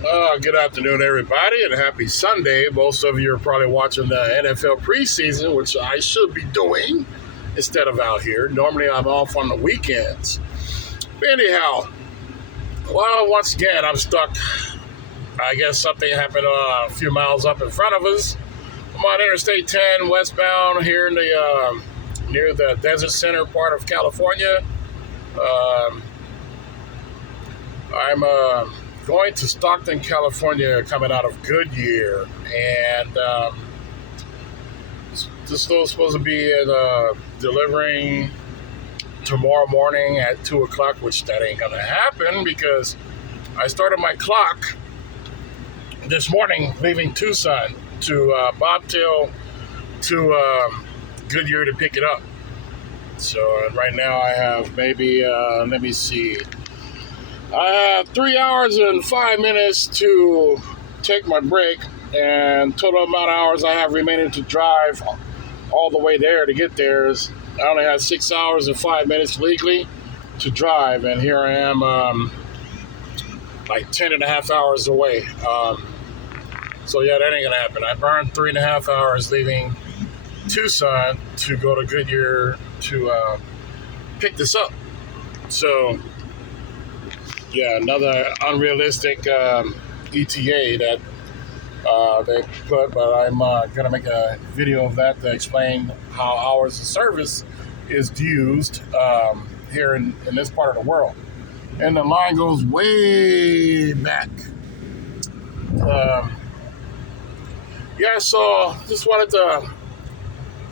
Good afternoon, everybody, and happy Sunday. Most of you are probably watching the NFL preseason, which I should be doing instead of out here. Normally, I'm off on the weekends. But anyhow, well, once again, I'm stuck. I guess something happened a few miles up in front of us. I'm on Interstate 10 westbound here in the near the Desert Center part of California. Um, I'm going to Stockton, California, coming out of Goodyear, and this was supposed to be delivering tomorrow morning at 2 o'clock, which that ain't gonna happen because I started my clock this morning leaving Tucson to Bobtail to Goodyear to pick it up. So right now I have maybe let me see. I have 3 hours and 5 minutes to take my break, and total amount of hours I have remaining to drive all the way there to get there is I only have 6 hours and 5 minutes legally to drive, and here I am like 10 and a half hours away. So yeah, that ain't gonna happen. I burned 3.5 hours leaving Tucson to go to Goodyear to pick this up. So yeah, another unrealistic ETA that they put, but I'm going to make a video of that to explain how hours of service is used here in this part of the world. And the line goes way back. Yeah, so just wanted to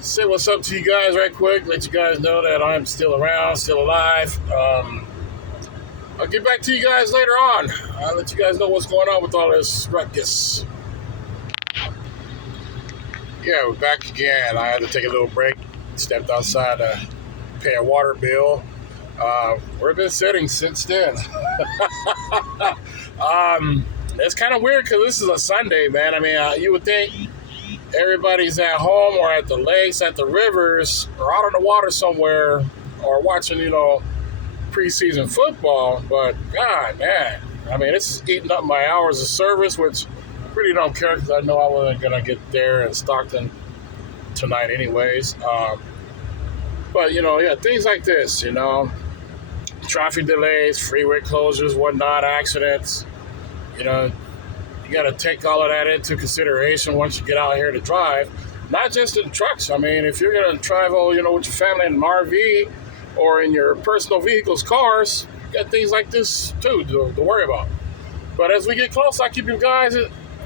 say what's up to you guys right quick, let you guys know that I'm still around, still alive. I'll get back to you guys later on. I'll let you guys know what's going on with all this ruckus. Yeah, we're back again. I had to take a little break. Stepped outside to pay a water bill. We've been sitting since then. It's kind of weird because this is a Sunday, man. I mean, you would think everybody's at home or at the lakes, at the rivers, or out on the water somewhere, or watching, preseason football, but God, man, I mean, it's eating up my hours of service, which I really don't care because I know I wasn't gonna get there in Stockton tonight, anyways. But yeah, things like this, traffic delays, freeway closures, whatnot, accidents. You got to take all of that into consideration once you get out here to drive. Not just in trucks. I mean, if you're gonna travel, with your family in an RV or in your personal vehicles, cars, you got things like this too to worry about. But as we get close, I keep you guys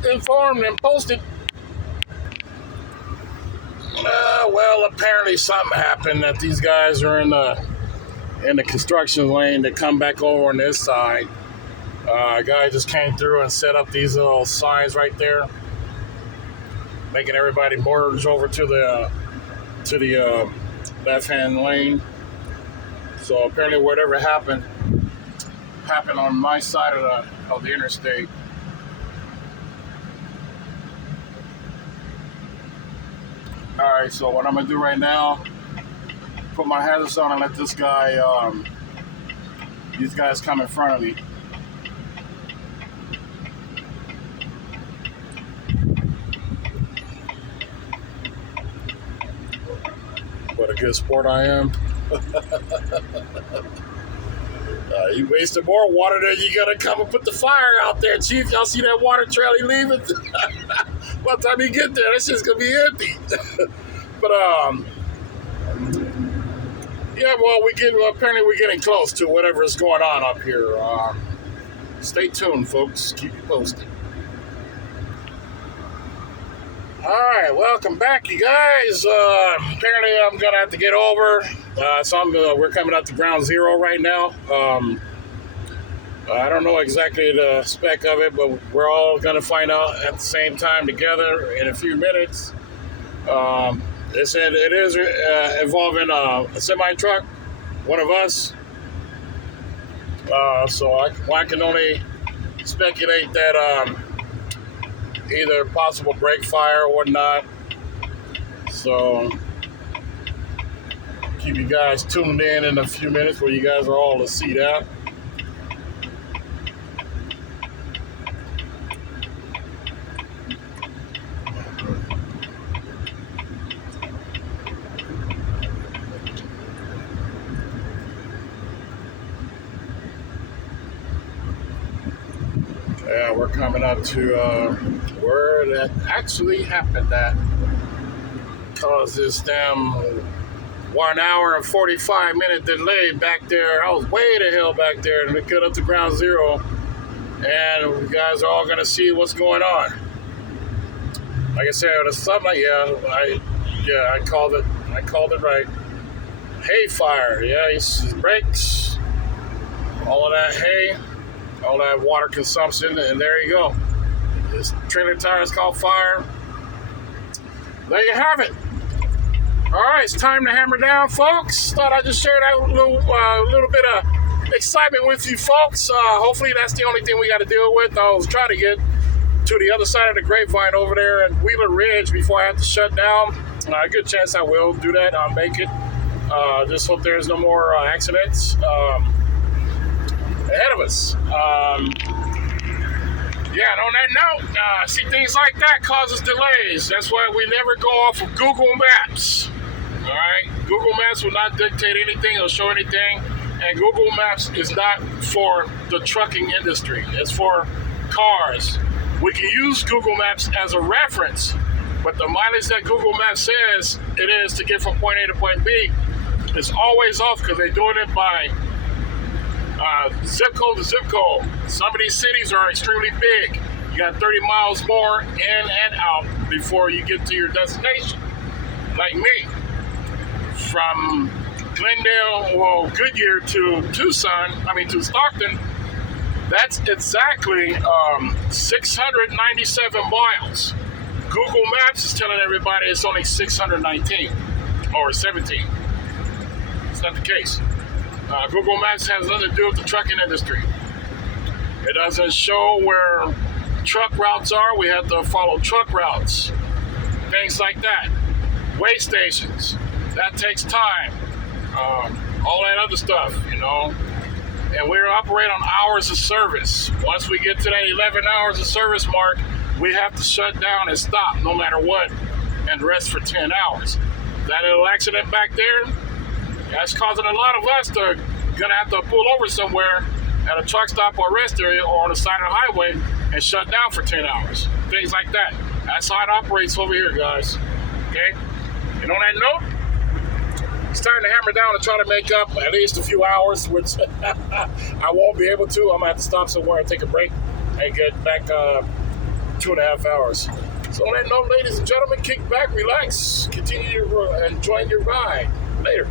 informed and posted. Well, apparently something happened that these guys are in the construction lane to come back over on this side. A guy just came through and set up these little signs right there, making everybody merge over to the left-hand lane. So apparently, whatever happened on my side of the interstate. All right, so what I'm gonna do right now, put my hazards on and let this guy, these guys come in front of me. What a good sport I am. You wasted more water than you gotta come and put the fire out there, Chief. Y'all see that water trail he leaving? By the time you get there, that shit's gonna be empty. But yeah, well, apparently we're getting close to whatever is going on up here. Stay tuned, folks. Keep you posted. All right, welcome back, you guys. Apparently, I'm gonna have to get over. We're coming up to ground zero right now. I don't know exactly the spec of it, but we're all gonna find out at the same time together in a few minutes. They said it is involving a semi truck, one of us. So I can only speculate that. Either possible brake fire or whatnot. So keep you guys tuned in a few minutes where you guys are all to see that. Yeah, we're coming up to where that actually happened at. Caused this damn 1 hour and 45-minute delay back there. I was way the hell back there to get up to ground zero. And you guys are all going to see what's going on. Like I said, the sunlight, I called it. I called it right. Hay fire, yeah, it's brakes, all of that hay, all that water consumption, and there you go. This trailer tires caught fire. There you have it. All right, it's time to hammer down, folks. Thought I'd just share that little bit of excitement with you folks. Hopefully that's the only thing we got to deal with. I was trying to get to the other side of the grapevine over there at Wheeler Ridge before I have to shut down. A good chance I will do that. I'll make it. Just hope there's no more accidents ahead of us. Yeah, and on that note, see, things like that causes delays. That's why we never go off of Google Maps. All right? Google Maps will not dictate anything or show anything. And Google Maps is not for the trucking industry. It's for cars. We can use Google Maps as a reference, but the mileage that Google Maps says it is to get from point A to point B is always off because they're doing it by zip code to zip code. Some of these cities are extremely big. You got 30 miles more in and out before you get to your destination. Like me, from Glendale, Goodyear to to Stockton, that's exactly 697 miles. Google Maps is telling everybody it's only 619 or 17. It's not the case. Google Maps has nothing to do with the trucking industry. It doesn't show where truck routes are. We have to follow truck routes. Things like that. Way stations. That takes time. All that other stuff, you know. And we operate on hours of service. Once we get to that 11 hours of service mark, we have to shut down and stop no matter what and rest for 10 hours. That little accident back there, that's causing a lot of us to gonna have to pull over somewhere at a truck stop or rest area or on the side of the highway and shut down for 10 hours. Things like that. That's how it operates over here, guys. Okay? And on that note, it's time to hammer down and try to make up at least a few hours, which I won't be able to. I'm gonna have to stop somewhere and take a break and get back 2.5 hours. So on that note, ladies and gentlemen, kick back, relax, continue enjoying your ride. Later.